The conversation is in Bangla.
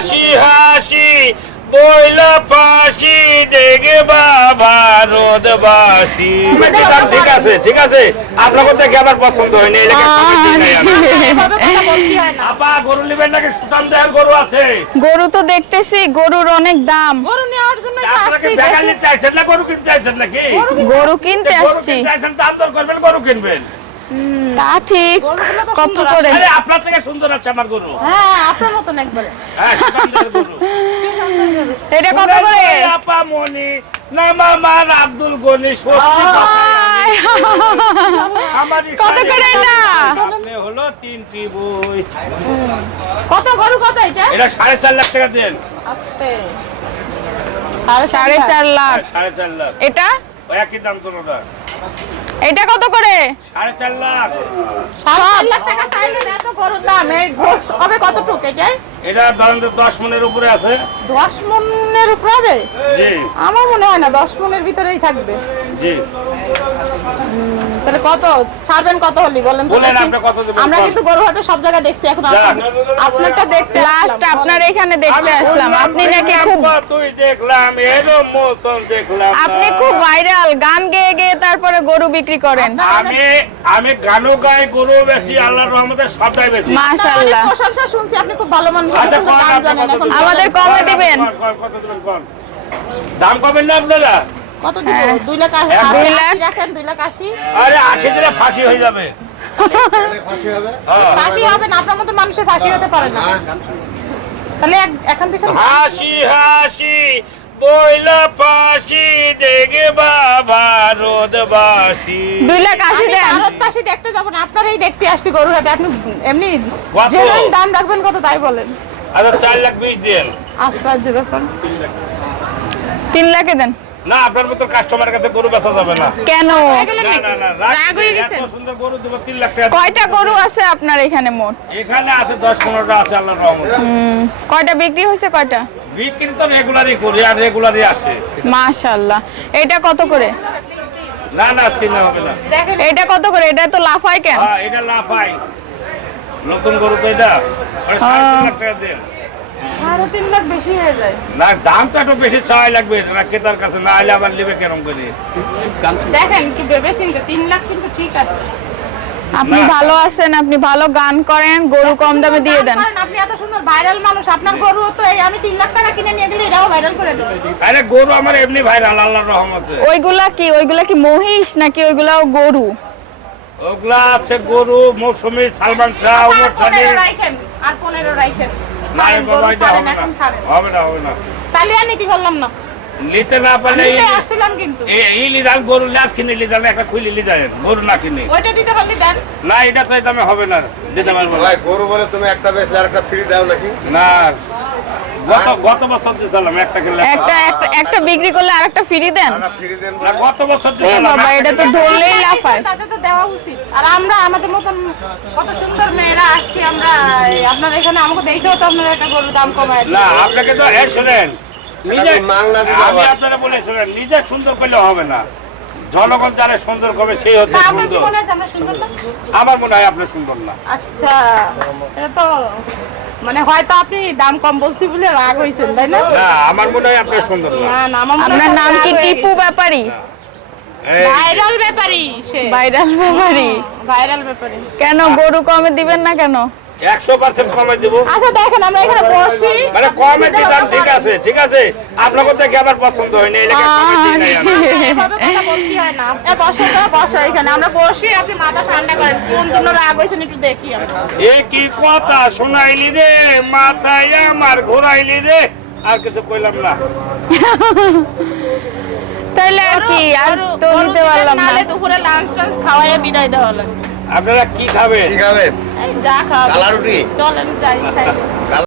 হাসি হাসি বইলা পাশি রোদবাসি। ঠিক আছে ঠিক আছে আমার পছন্দ হয়নি হয় আপা গরু নেবেন নাকি? সুতান দেওয়ার গরু আছে। গরু তো দেখতেছি গরুর অনেক দাম। গরু নেওয়ার জন্য গরু কিনতে চাইছেন নাকি? গরু কিনতে আসছি। চাইছেন দাম দর করবেন গরু কিনবেন। তা ঠিক। কত সুন্দর করে আরে আপনার থেকে সুন্দর আছে আমার গরু। হ্যাঁ আপনার মতন একবারে। হ্যাঁ সুতান দেওয়ার গরু। এটা কত করে? আপা মনি না মামার আব্দুল গনি সত্যি। কত করে এটা? হলো তিনটি বই। কত গরু কত এটা? এটা সাড়ে চার লাখ টাকা দেন। আস্তে। সাড়ে চার লাখ। হ্যাঁ, সাড়ে চার লাখ। এটা? ওই একই দাম তো ওটা এটা কত করে? সাড়ে চার লাখ। লাখ টাকা চাইলেন এত গরুর দাম এই ঘোষ। হবে কতটুকু এটা? এটা ধরেন দশ মনের উপরে আছে। দশ মনের উপরে? হবে জি। আমার মনে হয় না দশ মনের ভিতরেই থাকবে। জি। তাহলে কত? ছাড়বেন কত হলি? বলেন আমরা কিন্তু গরু হাটে সব জায়গায় দেখছি এখন আপনারটা দেখতে লাস্ট আপনার এখানে দেখতে আসলাম। আপনি নাকি খুব তুই দেখলাম এরো মতন দেখলাম আপনি খুব ভাইরাল গান গেয়ে গেয়ে তারপরে গরু বিক্রি করেন। আমি আমি গানও গাই গরু বেশি আল্লাহর রহমতে সবটাই বেশি। মাশাআল্লাহ। প্রশংসা শুনছি আপনি খুব ভালো মানুষ আচ্ছা? আমাদের কমে দিবেন। দাম কমেন না আপনারা? কত দিব? হ্যাঁ। দুই লাখ আশি এক দুই লাখ? রাখেন দুই লাখ আশি। আরে আশি দিলে ফাঁসি হয়ে যাবে। হ্যাঁ। ফাঁসি হবে না আপনার মতো মানুষের ফাঁসি হতে পারে না। তাহলে এক- এখান থেকে হাসি হাসি বইলা পাশি দেখে বাবা রোদবাসি। দুই লাখ আশি আমি দেন। ভারত পাশে দেখতে যাব না আপনারাই দেখতে আসছি গরু হাটে আপনি এমনি? যেরকম দাম রাখবেন কত তাই বলেন। আচ্ছা চার লাখ বিশ দেন। আশ্চর্য ব্যাপার। তিন লাখে দেন। না আপনার মতো কাস্টমারের কাছে গরু বেচা যাবে না। কেন? এগুলো না নাকি? না না রাগ রাখছি, হয়ে এত সুন্দর গরু দেবো তিন লাখ টাকা কয়টা গরু আছে আপনার এখানে মোট? এখানে আছে দশ পনেরোটা আছে আল্লাহ রহমত। কয়টা বিক্রি হয়েছে কয়টা? বিক্রি তো রেগুলারই করি আর রেগুলারই আসে। মাশাল্লাহ এটা কত করে? না না চিন্তা হবে না। এটা কত করে? এটা তো লাফায় কেন? হ্যাঁ এটা লাফাই নতুন গরু তো এটা। ওটা লাখ টাকা দেন সাড়ে তিন লাখ বেশি হয়ে যায়। না দাম একটু বেশি চাই লাগবে না ক্রেতার কাছে না আইলে আবার নেবে কেরম করে? দেখেন কি ভেবে চিন্তে তিন লাখ কিন্তু ঠিক আছে। আপনি ভালো আছেন আপনি ভালো গান করেন গরু কম দামে দিয়ে দেন। আপনি এত সুন্দর ভাইরাল মানুষ আপনার গরু তো আমি তিন লাখ টাকা কিনে নিয়ে গেলে এটাও ভাইরাল করে দেবো। আরে গরু আমার এমনি ভাইরাল আল্লাহর রহমতে। ওইগুলা কি ওইগুলা কি মহিষ নাকি ওইগুলাও গরু? ওগুলা আছে গরু মৌসুমি সালমান শাহ আর উমর সানি আর পনেরো রাখেন হবে না। হবে না হবে না। তাহলে আর নীতি না। নিতে না পারলে এই- লিদান গরু ল্যাস কিনে লিদান একটা খুলি লিদান গরু না কিনে। ওইটা দিতে পারলি দেন। না এটা তো দামে হবে না দিতে পারব গরু বলে তুমি একটা বেচলে আর একটা ফ্রি দাও নাকি? না গত গত বছর দিয়েছিলাম একটা কিনলে একটা। একটা বিক্রি করলে আরেকটা ফ্রি দেন? একটা ফ্রি দেন না গত বছর বাবা এটা তো ধরলেই লাফায়। তাতে তো দেওয়া উচিত। আর আমরা আমাদের মতন কত সুন্দর মেয়েরা আসছি আমরা আপনার এখানে আমাকে দেখেও তো আপনারা একটা গরুর দাম কমায় না আপনাকে তো এই শুনেন নিজে আমি আপনারা বলে শুনেন নিজে সুন্দর করলে হবে না। জনগণ যারা সুন্দর করবে সেই হচ্ছে আপনার সুন্দর। আমরা মনে হয় আপনি সুন্দর না। আচ্ছা এটা তো মানে হয়তো আপনি দাম কম বলছি বলে রাগ হয়েছেন তাই না? না আমার মনে হয় আপনি সুন্দর না। না আমার মনে আপনার হয় নাম কি টিপু ব্যাপারী? ভাইরাল ব্যাপারী সে। ভাইরাল ব্যাপারী। ভাইরাল ব্যাপারী। কেন গরু কমে দিবেন না কেন? একশো পার্সেন্ট কমে দিব। আচ্ছা দেখেন আমরা এখানে বসি। মানে কমে দিলাম ঠিক আছে ঠিক আছে। আমার পছন্দ হয়নি এই লেগে কমে দিই নাই এভাবে কথা বলতে হয় না এ বসে তো বসো এখানে। আমরা বসি আপনি মাথা ঠান্ডা করেন। কোন জন্য রাগ হয়েছেন একটু দেখি আমরা। এ কি কথা শোনাইলি রে? মাথায় আমার ঘোরাইলি রে? আর কিছু কইলাম না। তাইলে আর কি আর তো নিতে পারলাম না। দুপুরে লাঞ্চ টাঞ্চ খাওয়াইয়া বিদায় দেওয়া লাগবে। আপনারা কি খাবেন? কি খাবেন? এই যা খাবেন কালা রুটি চলেন যাই খাই।